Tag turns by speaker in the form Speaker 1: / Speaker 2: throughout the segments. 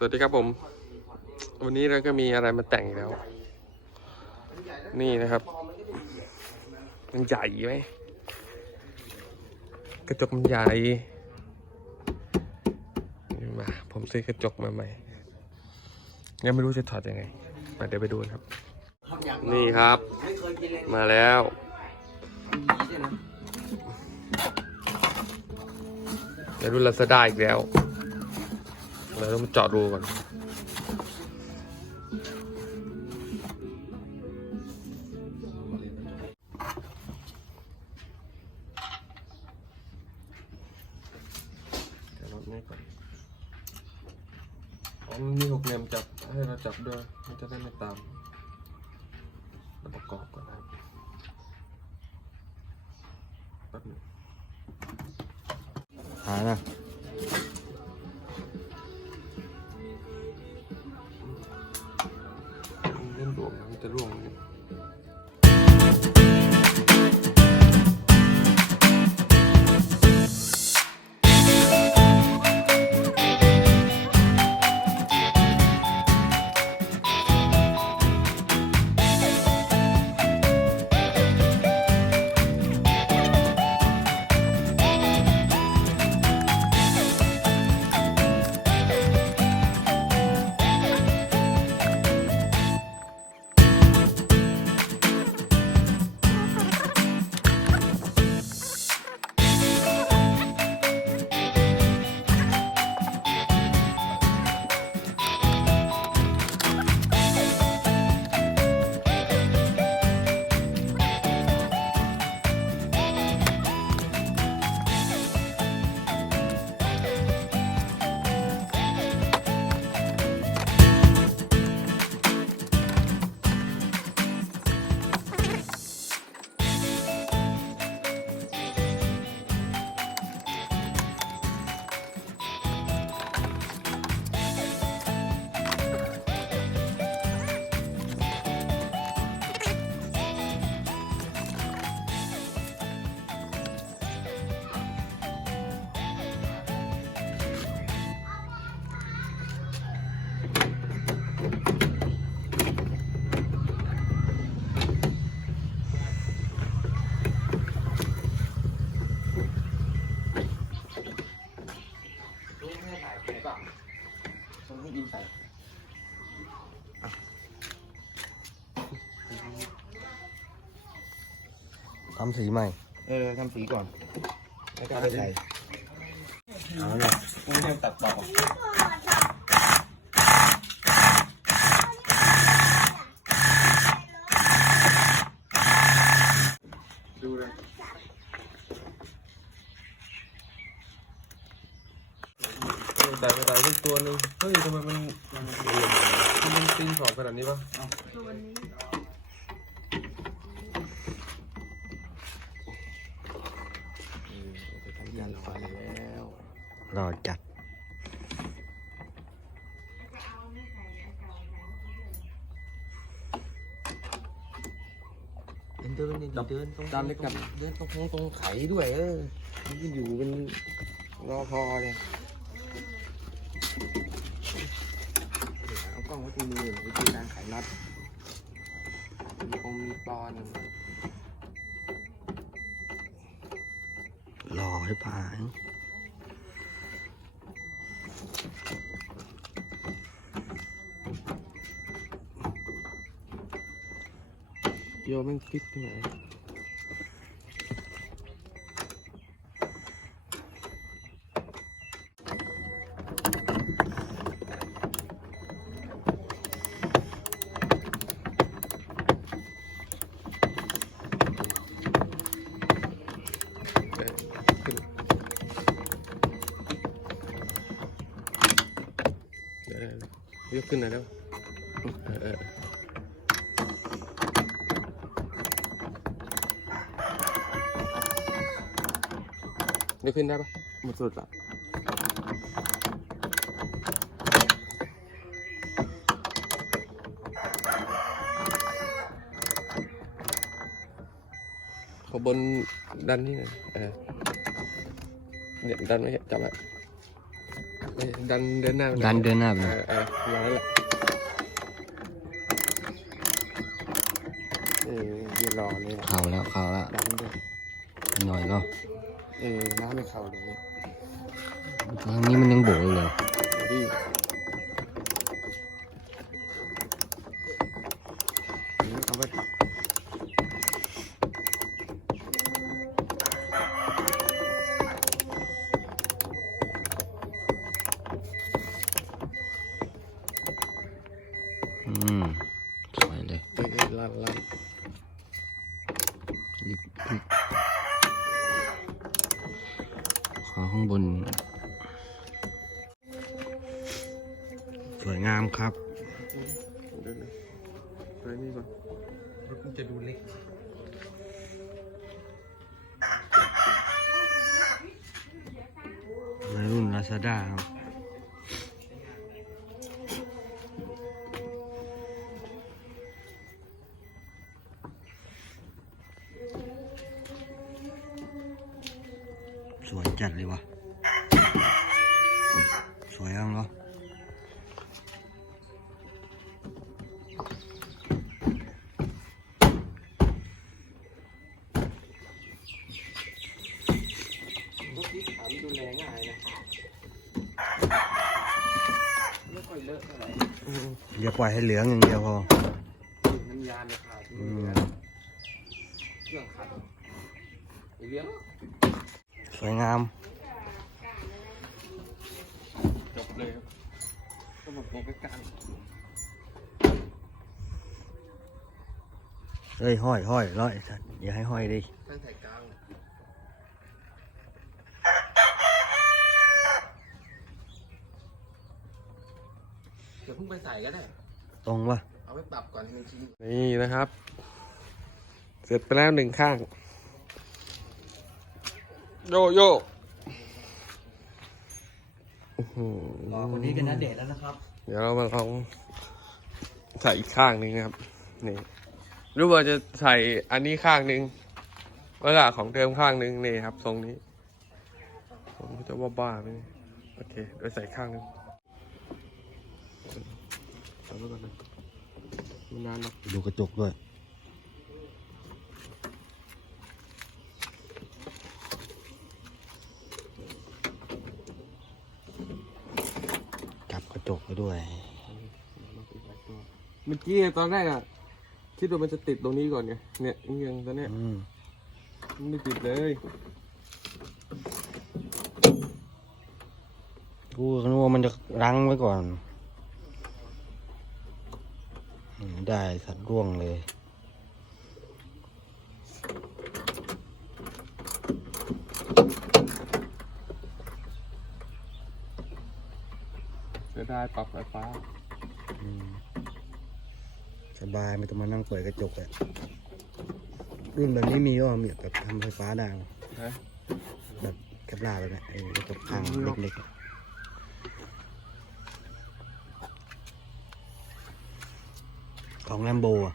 Speaker 1: สวัสดีครับผม วันนี้เราก็มีอะไรมาแต่งอีกแล้ว นี่นะครับ มันใหญ่ไหมกระจกมันใหญ่มา ผมซื้อกระจกมาใหม่ยังไม่รู้จะถอดยังไง มาเดี๋ยวไปดูนะครับ นี่ครับ
Speaker 2: มา
Speaker 1: แล้ว
Speaker 2: มีด้วยนะ
Speaker 1: เดี๋ยวดูลาซาด้าอีกแล้ว เราต้องเจาะดูก่อนนี้ก่อนอ๋อมันมีหกเหลี่ยมจับให้เราจับด้วย มันจะได้ไม่ตามเราประกอบก่อนนะครับแป๊บหนึง
Speaker 2: หา
Speaker 1: ยนะ
Speaker 2: ทำ
Speaker 3: สีใหม่
Speaker 2: เออทำสีก่อน แล้วก็เอาไปใส่เอาเนี่ยกูไม่ตัดต่อ
Speaker 1: ดูเลยแต่ไปแต่สักตัวหนึ่งเฮ้ยทำไมมันมันมันตีนขอบขนาดนี้วะ
Speaker 2: จะทำยันไฟแล้ว
Speaker 3: รอจัด
Speaker 2: เดินเดินเนี่ยเดินตรงด้านเล็กกับเดินตรงตรงไขด้วย เออมันก็อยู่เป็นรอพอเลยเอากล้องไว้ที่มือวิธีการไขน็อตมีปมมีปอน
Speaker 3: รอให้ผ่าน
Speaker 1: เดียวแม่งคลิปที่ไหนเออขึ้นเดี๋ยวๆยกขึ้นหน่อยแล้วเออเออ ยกขึ้นได้ปะหมดสุดละขอบนดันนี่หน่อยเออเนี่ยดันไม่จับไว้เอ้ยดันเดินหน้าไป
Speaker 3: ดันเดินหน้าไป
Speaker 1: เออเออร้อยละเออยืนรอนี่แหละ
Speaker 3: เข่าแล้วเข่าแล้ว
Speaker 1: ดันด้วย
Speaker 3: อีกหน่อยก็
Speaker 1: เออน้ำไม่เข้าเลยเนี่ย
Speaker 3: ทางนี้มันยังโบอยู่เลย
Speaker 1: เดี๋ยวดิเอาไป
Speaker 3: อืมสวยเลย
Speaker 1: เอ้ยเอ้ยลั่นลั่น
Speaker 3: พลิกพลิกข อข้างบน สวยงามครับ
Speaker 1: เดี๋ยวนะไปนี่ก่อนรถมันจะดูเล็ก
Speaker 3: ในรุ่น Lazada ครับ สวยจัดเลยวะสวยจังเนาะ
Speaker 1: รถที่ถามดูแลง่ายนะไม่ค่อยเลอะเท่าไหร่
Speaker 3: อย่าปล่อยให้เหลืองอย่างเดียวพอ
Speaker 1: น้ำยาเนี่ยขาด
Speaker 3: อืม
Speaker 1: เครื่องขัดไอเลี้ยง
Speaker 3: สวยงาม
Speaker 1: จบเลยครับก็มาโปะไปกลาง
Speaker 3: เฮ้ยห้อยห้อยร้อยสัตว์อย่าให้ห้อยดิ
Speaker 1: ตั้งแต่กลางเดี๋ยวเพิ่งไปใส่ก็ได้
Speaker 3: ตรงปะ
Speaker 1: เอาไปปรับก่อนให้มันชิ้นนี่นะครับ เสร็จไปแล้วหนึ่งข้าง โยโย่อื้อหือ
Speaker 3: รอคนนี้กันนะเดทแล้วนะครับ
Speaker 1: เดี๋ยวเรามาลองใส่อีกข้างหนึ่งนะครับ นี่รู้ว่าจะใส่อันนี้ข้างหนึ่งแล้วก็ของเดิมข้างหนึ่งนี่ครับ ทรงนี้ ผมก็จะว่าบ้าๆเลยโอเคเดี๋ยวใส่ข้างหนึ่งเอาไว้ก่อนนะมันนานหรอก
Speaker 3: ดูกระจกด้วย จับกระจกไปด้วย
Speaker 1: เมื่อกี้ตอนแรกอะคิดว่ามันจะติดตรงนี้ก่อนไง เนี่ยเอียงตอนเนี้ย
Speaker 3: อืม
Speaker 1: มันไม่ติดเลย
Speaker 3: กูก็นึกว่ามันจะรั้งไว้ก่อนอืมได้สัตว์ร่วงเลย
Speaker 1: เสียดายปรับไฟฟ้า
Speaker 3: อืมสบายไม่ต้องมานั่งเปิดกระจกอะรุ่นแบบนี้มีว่ามีแบบทำไฟฟ้าได้ไหม
Speaker 1: นะ
Speaker 3: แบบแคปลาแบบนี้ไอ้กระจกข้างเล็กๆอะของแลมโบอะ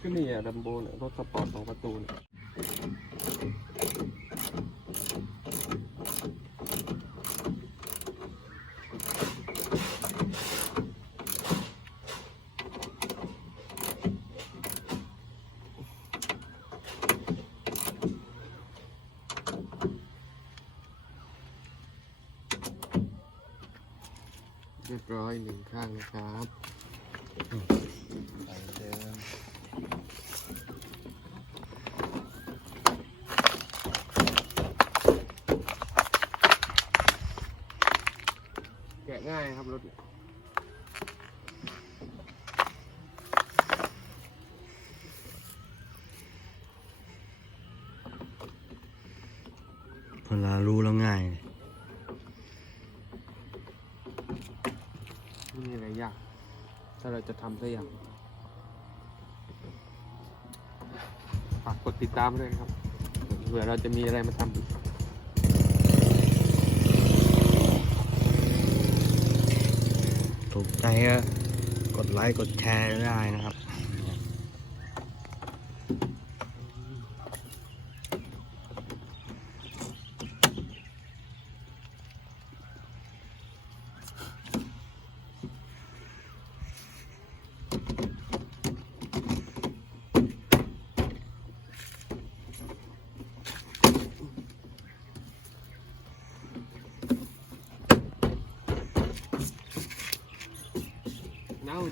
Speaker 1: ก็นี่อะดัมโบเนี่ยรถสปอร์ตสองประตูเนี่ยเร้อยหนึ่งข้างนะครับใส่เดิม แกะง่ายครับรถเนี่ย
Speaker 3: เวลารู้แล้วง่าย
Speaker 1: ไม่มีอะไรยาก ถ้าเราจะทำสักอย่างฝากกดติดตามด้วยนะครับเผื่อเราจะมีอะไรมาทำอีก
Speaker 3: ถูกใจก็กดไลค์กดแชร์ได้นะครับ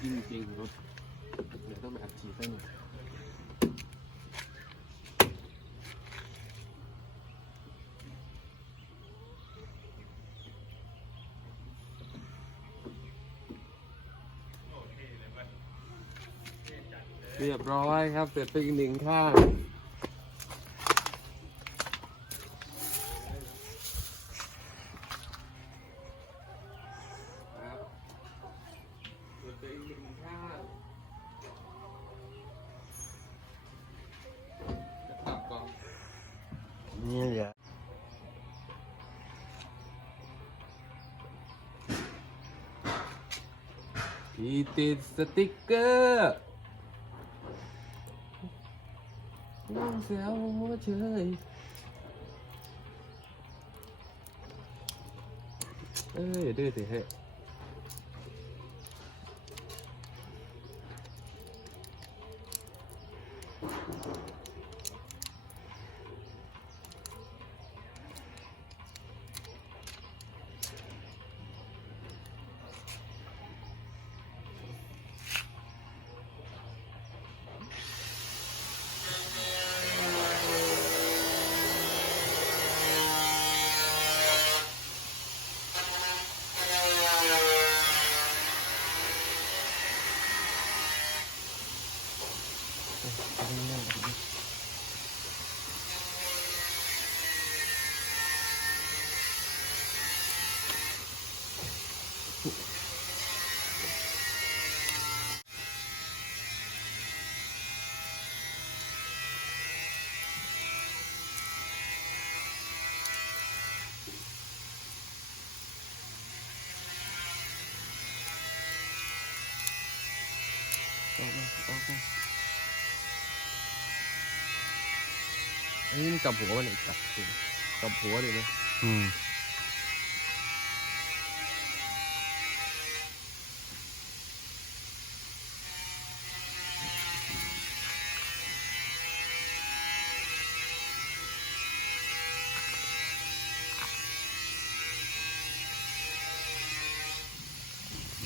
Speaker 1: เน่าจริงๆรถเดี๋ยวต้องไปอัดฉีดซะหน่อยเรียบร้อยครับ เสร็จไปอีกหนึ่งข้างีติดสติกเกอร์น้องเสียวเฉยเอ้ยเดื้อสิเฮ้ย ออกมาออกมาอันนี้มันกลับหัวมันอีกกลับสิกลับหัวเลยนะ
Speaker 3: อืม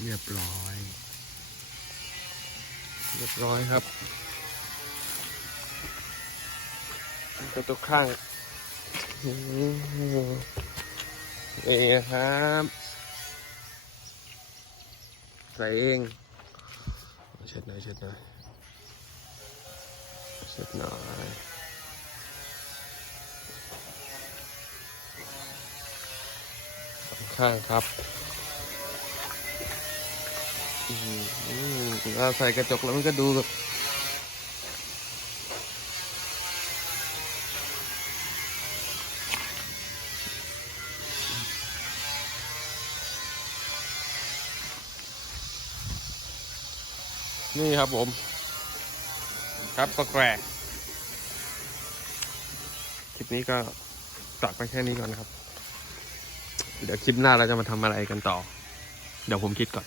Speaker 3: เรียบร้อย
Speaker 1: เรียบร้อยครับกระตุกข้างอืมนี่ครับใส่เองเช็ดหน่อยเช็ดหน่อยเช็ดหน่อยข้างครับ เราใส่กระจกแล้วมันก็ดูแบบนี่ครับผม ครับก็แกรกคลิปนี้ก็ฝากไปแค่นี้ก่อนครับ เดี๋ยวคลิปหน้าเราจะมาทำอะไรกันต่อ เดี๋ยวผมคิดก่อน